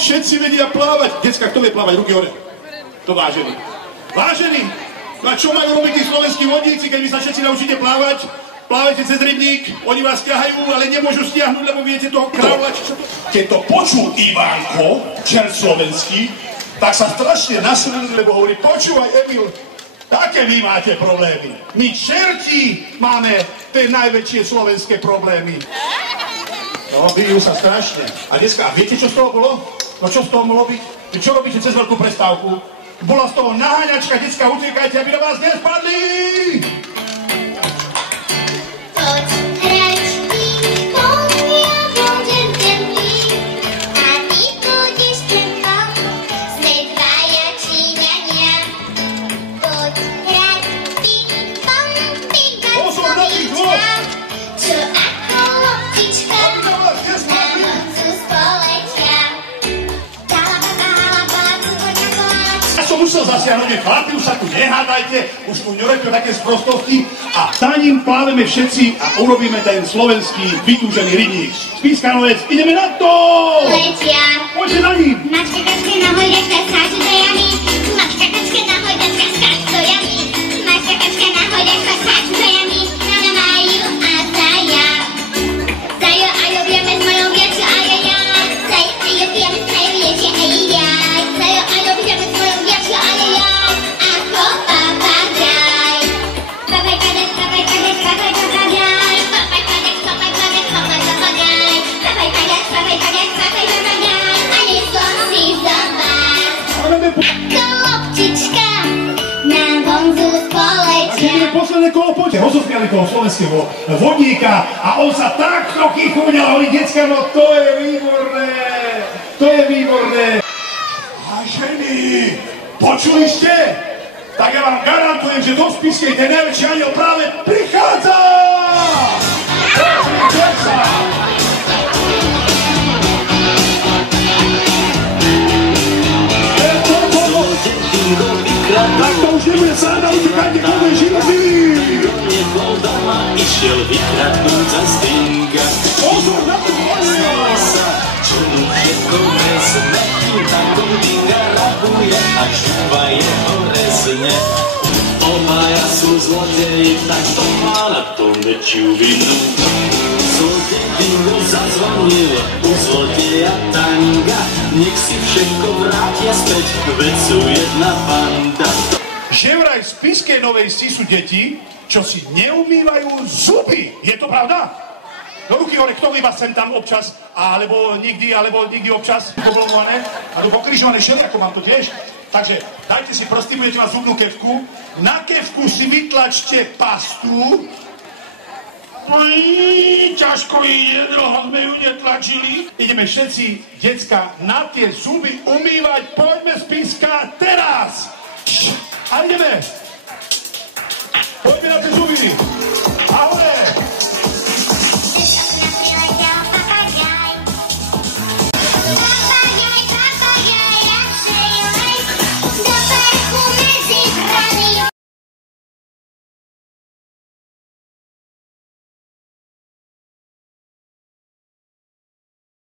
všetci vedia plávať. Decka, kto vie plávať? Ruky hore. To vážený. Vážený! No a čo majú robiť tí slovenskí vodníci, keď vy sa všetci naučíte plávať? Plávajte cez rybník, oni vás ťahajú, ale nemôžu stiahnuť, lebo viete toho kráľa, či čo to... Keď to počul Ivánko, čert slovenský, tak sa strašne nasrl, lebo hovorí, počúvaj, Emil, také vy máte problémy. My čerti máme tie najväčšie slovenské problémy. No, bijú sa strašne. A dneska, a viete, čo z toho bolo? No čo z toho mohlo byť? Vy čo robíte cez veľkú prestávku? Bola z toho naháňačka, detská, utekajte, aby na vás nespadli! Musel zasiahnuť, chlapi, už sa tu nehádajte, už tu nerobíme také sprostosti a za ním pláveme všetci a urobíme ten slovenský vytúžený rybník. Spiskanovec, ideme na to! Letia! Poďte na ním! Mačka, kačka, na hojdačka, skáču do jamy. Mačka, kačka, na hojdačka, skáču do jamy. Mačka, kačka, na hojdačka, skáču do jamy. Na Maju a Zaja. Zajo, ajo, vieme s mojou viečo, aja, ja. Zajo, ajo, vieme s mojou viečo, aja, ja. Zajo, ajo, vieme s mojou viečo, aja, ja. Ako papagaj. Papagaj, papagaj, papagaj, papagaj. Papagaj, papagaj, papagaj. Papagaj, papagaj, papagaj. A nesom si zobák. Ako loptička na vonzu spoletia. Takže ideme posledné kolo, poďte. Rozosmiali toho slovenského vodníka a on sa takto kýchúňal, hovorí, decka, no to je výborné. To je výborné. Vážení, počuli ste? Tak ja vám garantujem, že do Spišskej ten najväčší aniel práve prichádza! Tak to už nebude sranda, utekajte, koľko je živý! Nebol doma, išiel vykradnúť za stinga. Pozor na to, Čo mu všetko vezme, takom dinga rabuje a čúva jeho rezne. Obaja sú zlodeji, tak to má na tom väčšiu vinu. Zlodej dingo zazvonil u zlodeja tanga. Nech si všetko vrátia späť, veď sú jedna banda. že vraj v Spišskej Novej Vsi sú deti, čo si neumývajú zuby. Je to pravda? Do ruky hore, kto umýva sem tam občas, alebo nikdy občas, povolované, a to pokrižované všelijako mám to tiež. Takže dajte si prsty, budete mať zubnú kevku, na kevku si vytlačte pastu. Ťažko ide, dlho sme ju netlačili. Ideme všetci, decka, na tie zuby umývať, poďme Spišská teraz! A ideme!